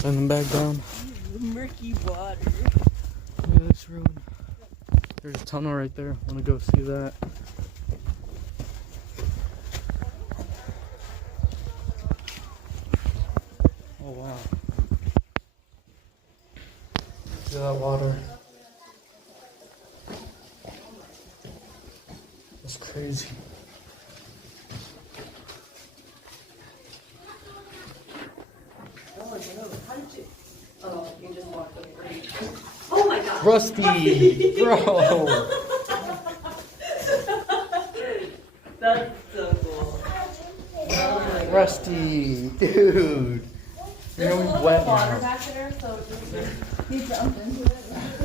Send them back down. Murky water. Look at this room. There's a tunnel right there. Wanna go see that? Oh wow. Look at that water. That's crazy. Oh, you just walked away. Oh my god. Rusty! Bro! That's so cool. Rusty! Dude! You're gonna be wet Water now. back there, so just he jumped into it.